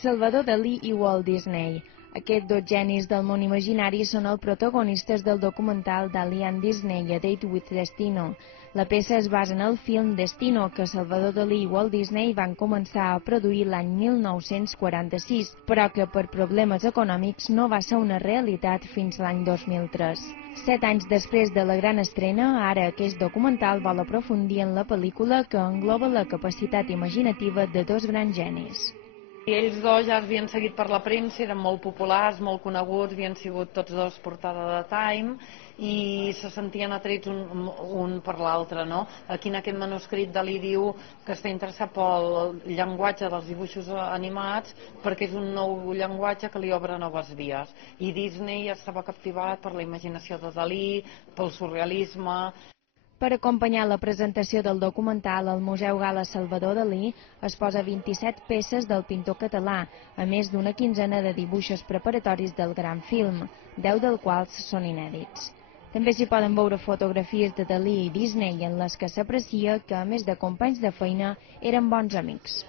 Salvador Dalí i Walt Disney. Aquests dos genis del món imaginari són els protagonistes del documental Dalí and Disney, A Date with Destino. La peça es basa en el film Destino, que Salvador Dalí i Walt Disney van començar a produir l'any 1946, però que per problemes econòmics no va ser una realitat fins l'any 2003. 7 anys després de la gran estrena, ara aquest documental vol aprofundir en la pel·lícula que engloba la capacitat imaginativa de dos grans genis. I ells dos ja havien seguit per la premsa, eren molt populars, molt coneguts, havien sigut tots dos portada de Time i se sentien atrets un per l'altre, no? Aquí en aquest manuscrit Dalí diu que està interessat pel llenguatge dels dibuixos animats perquè és un nou llenguatge que li obre noves vies, i Disney estava captivat per la imaginació de Dalí, pel surrealisme. Per acompanyar la presentació del documental al Museu Gala Salvador Dalí es posa 27 peces del pintor català, a més d'una quinzena de dibuixos preparatoris del gran film, 10 dels quals són inèdits. També s'hi poden veure fotografies de Dalí i Disney en les que s'aprecia que, a més de companys de feina, eren bons amics.